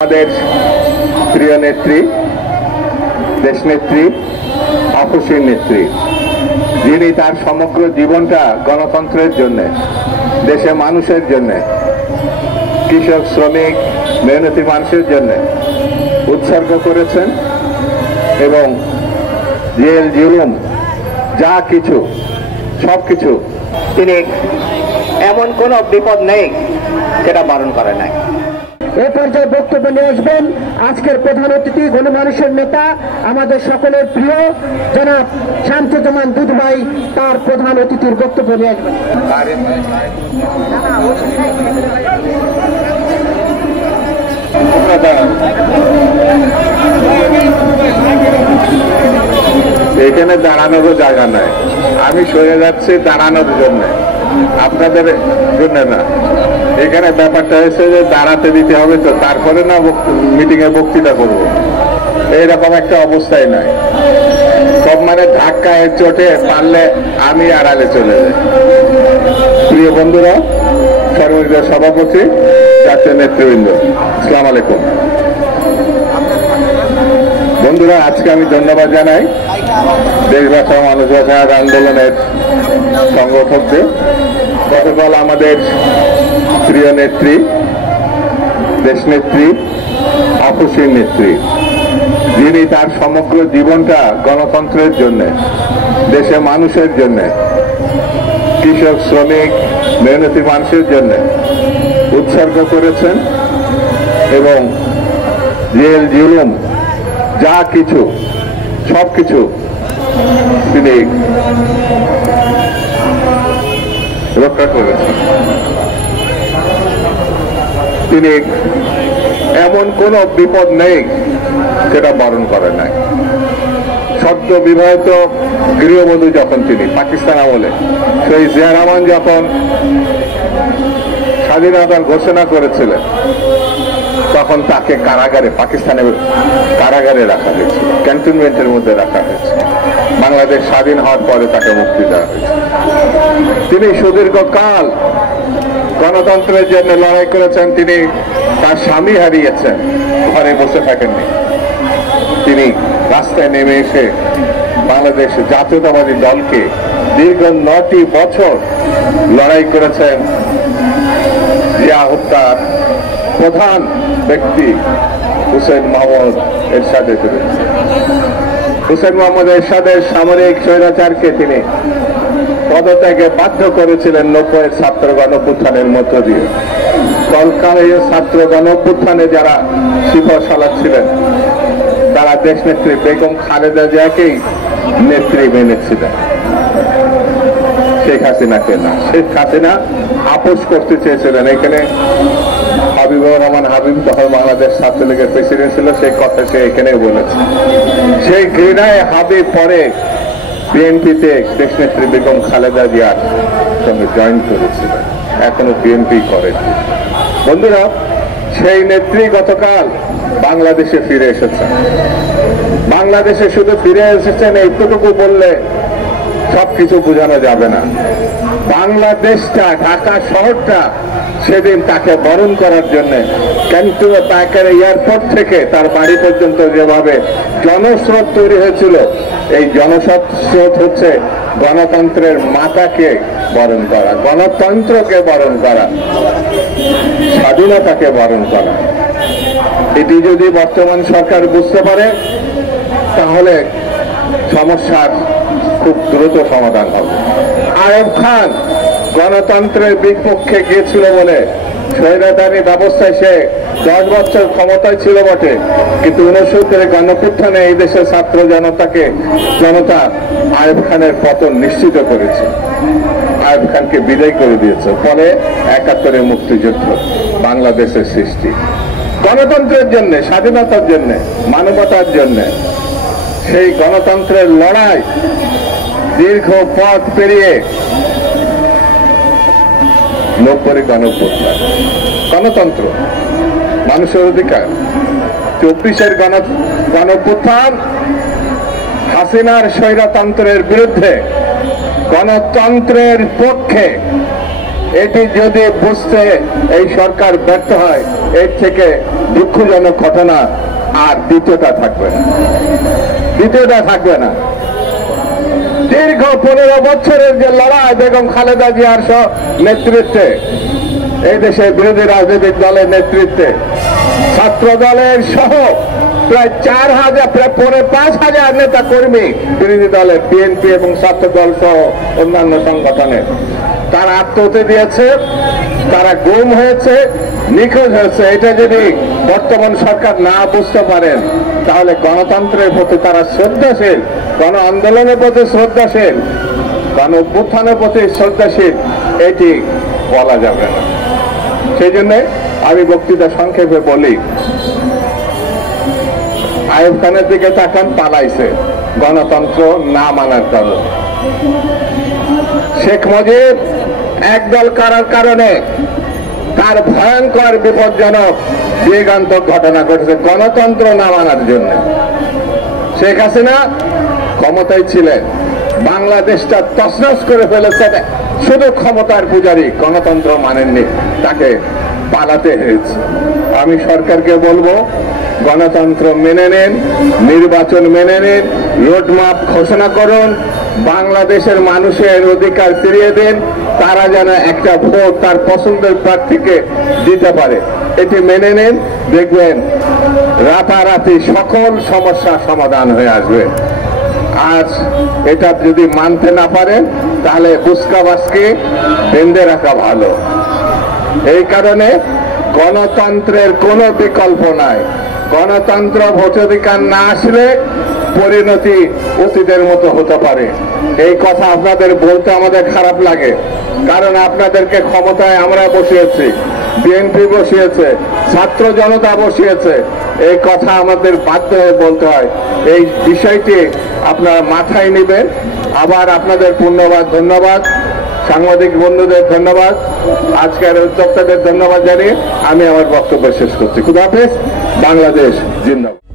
আমাদের প্রিয় নেত্রী, দেশনেত্রী, অপসীর নেত্রী, যিনি তার সমগ্র জীবনটা গণতন্ত্রের জন্য, দেশে মানুষের জন্য, কৃষক, শ্রমিক, মেহনতি মানুষের জন্য উৎসর্গ করেছেন এবং জেল জুলুম যা কিছু সবকিছু তিনি এমন কোন বিপদ নেই সেটা বারণ করে নাই। এ পর্যায়ে বক্তব্য নিয়ে আসবেন আজকের প্রধান অতিথি, গণমানুষের নেতা, আমাদের সকলের প্রিয় জনাব শামসুজ্জামান দুধ ভাই। তার প্রধান অতিথির বক্তব্য নিয়ে আসবেন। এখানে দাঁড়ানোরও জায়গা নাই, আমি সরে যাচ্ছি দাঁড়ানোর জন্য, আপনাদের জন্য না। এখানে ব্যাপারটা হয়েছে যে দাঁড়াতে দিতে হবে, তো তারপরে না মিটিং এ বক্তৃতা করবো, এইরকম একটা অবস্থায় নাই। সব মানে ধাক্কায় চোটে পারলে আমি আড়ালে চলে যাই। প্রিয় বন্ধুরা, সর্বদলীয় সভাপতি, জাতীয় নেতৃবৃন্দ, আসসালামু আলাইকুম। বন্ধুরা, আজকে আমি ধন্যবাদ জানাই দেশ বাঁচাও মানুষ বাঁচাও আন্দোলনের সংগঠকদের। গতকাল আমাদের প্রিয় নেত্রী, দেশনেত্রী, অপসীর নেত্রী, যিনি তার সমগ্র জীবনটা গণতন্ত্রের জন্য, দেশে মানুষের জন্য, কৃষক, শ্রমিক, মেহনতি মানুষের জন্য উৎসর্গ করেছেন এবং জেল জুলুম যা কিছু সবকিছু তিনি রক্ষা করেছেন। তিনি এমন কোন বিপদ নেই সেটা বারণ করে নাই। সদ্য বিবাহিত গৃহবধূ যখন তিনি পাকিস্তান আমলে, সেই জিয়া রহমান যখন স্বাধীনতার ঘোষণা করেছিলেন, তখন তাকে কারাগারে, পাকিস্তানের কারাগারে রাখা হয়েছে, ক্যান্টনমেন্টের মধ্যে রাখা হয়েছে। বাংলাদেশ স্বাধীন হওয়ার পরে তাকে মুক্তি দেওয়া হয়েছে। তিনি সুদীর্ঘকাল গণতন্ত্রের জন্য লড়াই করেছেন। তিনি তার স্বামী হারিয়েছেন, ঘরে বসে থাকেননি। তিনি রাস্তায় নেমে এসে বাংলাদেশ জাতীয়তাবাদী দলকে দীর্ঘ 9টি বছর লড়াই করেছেন। জিয়া হত্যার প্রধান ব্যক্তি হুসেন মোহাম্মদ এরশাদের বিরুদ্ধে, হুসেন মোহাম্মদ এরশাদের সামরিক স্বৈরাচারকে তিনি পদত্যাগে বাধ্য করেছিলেন 90-এর ছাত্র গণঅভ্যুত্থানের মধ্য দিয়ে। তৎকালীন ছাত্র গণঅভ্যুত্থানে যারা সিপাহ সালার ছিলেন, তারা দেশনেত্রী বেগম খালেদা জিয়াকেই নেত্রী মেনেছিলেন, শেখ হাসিনাকে না। শেখ হাসিনা আপোষ করতে চেয়েছিলেন। এখানে হাবিবুর রহমান হাবিব তখন বাংলাদেশ ছাত্রলীগের প্রেসিডেন্ট ছিল, সেই কথা সে এখানে বলেছে। সেই ঘৃণায় হাবিব পরে বিএনপিতে দেশনেত্রী বেগম খালেদা জিয়ার সঙ্গে জয়েন করেছিলেন, এখনো বিএনপি করেন। বন্ধুরা, সেই নেত্রী গতকাল বাংলাদেশে ফিরে এসেছেন। বাংলাদেশে শুধু ফিরে এসেছেন এইটুকু বললে সবকিছু বোঝানো যাবে না। বাংলাদেশটা, ঢাকা শহরটা সেদিন তাকে বরণ করার জন্য ক্যান্টনমেন্ট এয়ারপোর্ট থেকে তার বাড়ি পর্যন্ত যেভাবে জনস্রোত তৈরি হয়েছিল, এই জনস্রোত হচ্ছে গণতন্ত্রের মাতাকে বরণ করা, গণতন্ত্রকে বরণ করা, স্বাধীনতাকে বরণ করা। এটি যদি বর্তমান সরকার বুঝতে পারে, তাহলে সমস্যার খুব দ্রুত সমাধান হবে। আইয়ুব খান গণতন্ত্রের বিপক্ষে গিয়েছিল বলে স্বৈরাচারী ব্যবস্থায় সে 10 বছর ক্ষমতায় ছিল বটে, কিন্তু 69-এর গণঅভ্যুত্থানে এই দেশের ছাত্র জনতা আইয়ুব খানের পতন নিশ্চিত করেছে, আইয়ুব খানকে বিদায় করে দিয়েছে। ফলে 71-এর মুক্তিযুদ্ধ, বাংলাদেশের সৃষ্টি, গণতন্ত্রের জন্য, স্বাধীনতার জন্য, মানবতার জন্য। সেই গণতন্ত্রের লড়াই দীর্ঘ পথ পেরিয়ে 90-এর গণঅভ্যুত্থান, গণতন্ত্র, মানুষের অধিকার, 24-এর গণঅভ্যুত্থান, হাসিনার স্বৈরতন্ত্রের বিরুদ্ধে, গণতন্ত্রের পক্ষে। এটি যদি বুঝতে এই সরকার ব্যর্থ হয়, এর থেকে দুঃখজনক ঘটনা আর দ্বিতীয়টা থাকবে না, দ্বিতীয়টা থাকবে না। দীর্ঘ 15 বছরের যে লড়াই বেগম খালেদা জিয়ার নেতৃত্বে, এই দেশের বিরোধী রাজনৈতিক দলের নেতৃত্বে, ছাত্র দলের সহ প্রায় 4,000 প্রায় 5,000 নেতা কর্মী বিরোধী দলের বিএনপি এবং ছাত্র দল সহ অন্যান্য সংগঠনের, তারা আত্মহত্যা দিয়েছে, তারা গুম হয়েছে, নিখোঁজ হয়েছে। এটা যদি বর্তমান সরকার না বুঝতে পারেন তাহলে গণতন্ত্রের প্রতি তারা শ্রদ্ধাশীল, গণ আন্দোলনের প্রতি শ্রদ্ধাশীল, গণ অভ্যুত্থানের প্রতি শ্রদ্ধাশীল এটি বলা যাবে না। সেই জন্য আমি বক্তৃতা সংক্ষেপে বলি, আইয়ুব খানের দিকে তাকান, পালাইছে গণতন্ত্র না মানার কারণে। শেখ মুজিব একদল করার কারণে তার ভয়ঙ্কর বিপজ্জনক যুগান্তক ঘটনা ঘটেছে গণতন্ত্র না মানার জন্য। শেখ হাসিনা ক্ষমতায় ছিলেন, বাংলাদেশটা তছনছ করে ফেলেছে শুধু ক্ষমতার পূজারী, গণতন্ত্র মানেননি, তাকে পালাতে হয়েছে। আমি সরকারকে বলবো গণতন্ত্র মেনে নিন, নির্বাচন মেনে নিন, রোডম্যাপ ঘোষণা করুন, বাংলাদেশের মানুষের অধিকার ফিরিয়ে দিন, তারা যেন একটা ভোট তার পছন্দের প্রার্থীকে দিতে পারে। এটি মেনে নিন, দেখবেন রাতারাতি সকল সমস্যার সমাধান হয়ে আসবে। আজ এটা যদি মানতে না পারেন তাহলে বুসকাবাসকে বেঁধে রাখা ভালো। এই কারণে গণতন্ত্রের কোনো বিকল্প নাই। গণতন্ত্র ভোটাধিকার না আসলে পরিণতি অতীতের মতো হতে পারে। এই কথা আপনাদের বলতে আমাদের খারাপ লাগে, কারণ আপনাদেরকে ক্ষমতায় আমরা বসিয়েছি, বিএনপি বসিয়েছে, ছাত্র জনতা বসিয়েছে। এই কথা আমাদের বাধ্য হয়ে বলতে হয়। এই বিষয়টি আপনারা মাথায় নেবেন। আবার আপনাদের ধন্যবাদ, সাংবাদিক বন্ধুদের ধন্যবাদ, আজকের উদ্যোক্তাদের ধন্যবাদ জানিয়ে আমি আমার বক্তব্য শেষ করছি। খুদা হাফেজ। বাংলাদেশ জিন্দাবাদ।